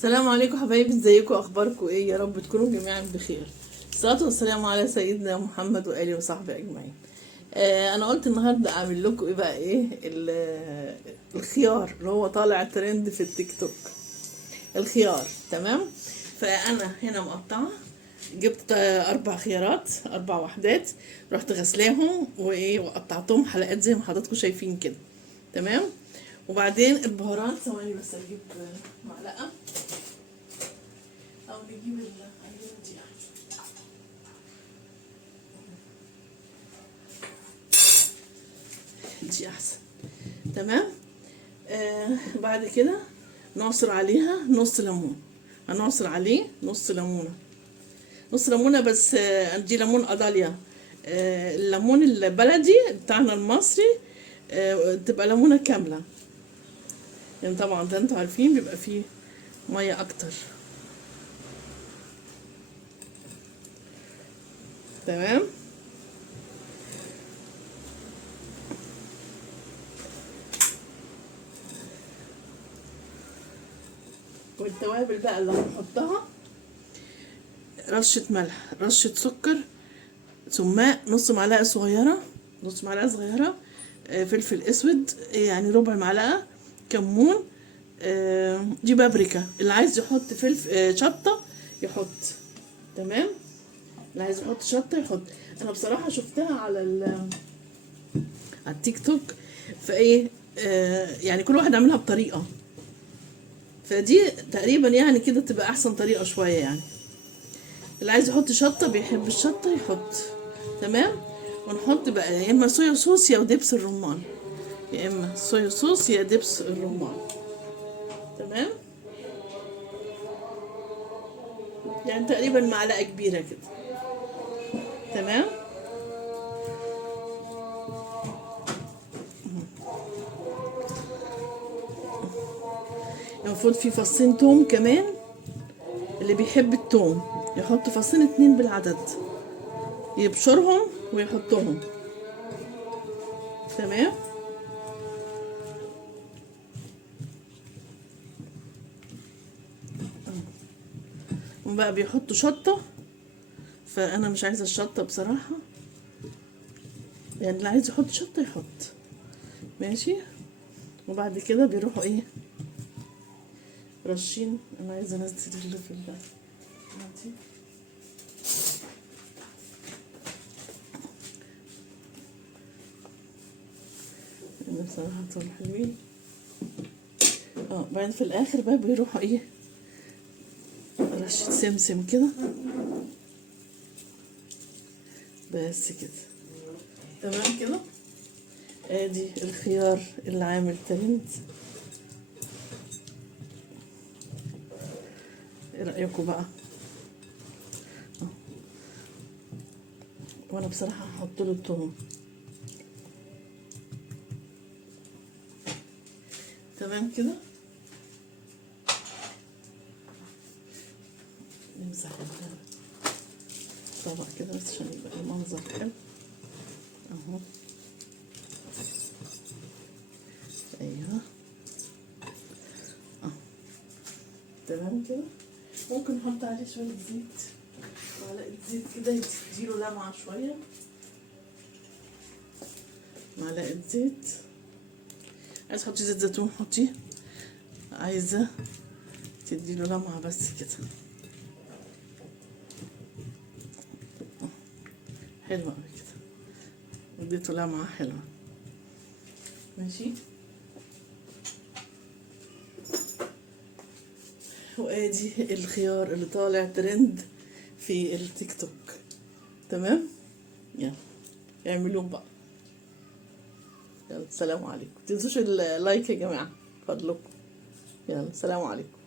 السلام عليكم حبايبي، ازيكم؟ اخباركم ايه؟ يا رب تكونوا جميعا بخير. الصلاه والسلام على سيدنا محمد واله وصحبه اجمعين. انا قلت النهارده اعمل لكم ايه بقى، ايه الخيار اللي هو طالع ترند في التيك توك. الخيار، تمام. فانا هنا مقطعه، جبت 4 خيارات، 4 وحدات. رحت غسلاهم وقطعتهم حلقات زي ما حضراتكم شايفين كده، تمام. وبعدين البهارات، ثواني بس اجيب معلقه او نجيب العجينه دي دي احسن، تمام. بعد كده نعصر عليها نص ليمون، هنعصر عليه نص ليمونه، نص ليمونه بس. دي ليمون قضاليا. الليمون البلدي بتاعنا المصري تبقى ليمونه كامله، يعني طبعا ده انتوا عارفين بيبقى فيه ميه اكتر، تمام. والتوابل بقى اللي هنحطها: رشة ملح، رشة سكر، ثوماء نص معلقة صغيرة، نص معلقة صغيرة، فلفل اسود يعني ربع معلقة، كمون، دي بابريكا. اللي عايز يحط فلفل شطة يحط، تمام. اللي عايز يحط شطة يحط. انا بصراحة شفتها على التيك توك، فايه يعني كل واحد عاملها بطريقة، فدي تقريبا يعني كده تبقى احسن طريقة شوية يعني. اللي عايز يحط شطة، بيحب الشطة يحط، تمام. ونحط بقى يا اما صويا صوص يا دبس الرمان، يا اما صويا صوص يا دبس الرمان، تمام. يعني تقريبا معلقة كبيرة كده، تمام. المفروض في فصين توم كمان، اللي بيحب التوم يحط فصين 2 بالعدد، يبشرهم ويحطهم، تمام. وبقى بيحطوا شطة، فأنا مش عايزة الشطة بصراحة، يعني اللي عايز يحط شطة يحط، ماشي. وبعد كده بيروحوا رشين. انا عايزه انزل اللي في دي. انا بصراحه طول حلوين. بعدين في الاخر بقى بيروحوا رشه سمسم كده، بس كده، تمام كده. ادي الخيار اللي عامل ترند. ايه رايكم بقى؟ وانا بصراحه هحط له الثوم، تمام كده. نمسح الطبق كده بس عشان يبقى المنظر حلو اهو. ايوه، تمام كده. ممكن نحط عليه شويه زيت، معلقه زيت كده يديله لمعه شويه، معلقه زيت. عايزه تحطي زيت زيتون حطيه، عايزه تديله لمعه بس كده، حلوه قوي كده، اديته لمعه حلوه، ماشي. وادي الخيار اللي طالع ترند في التيك توك، تمام. يلا اعملوه بقى. يلا، سلام عليكم. متنسوش اللايك يا جماعه، فضلكم. يلا، سلام عليكم.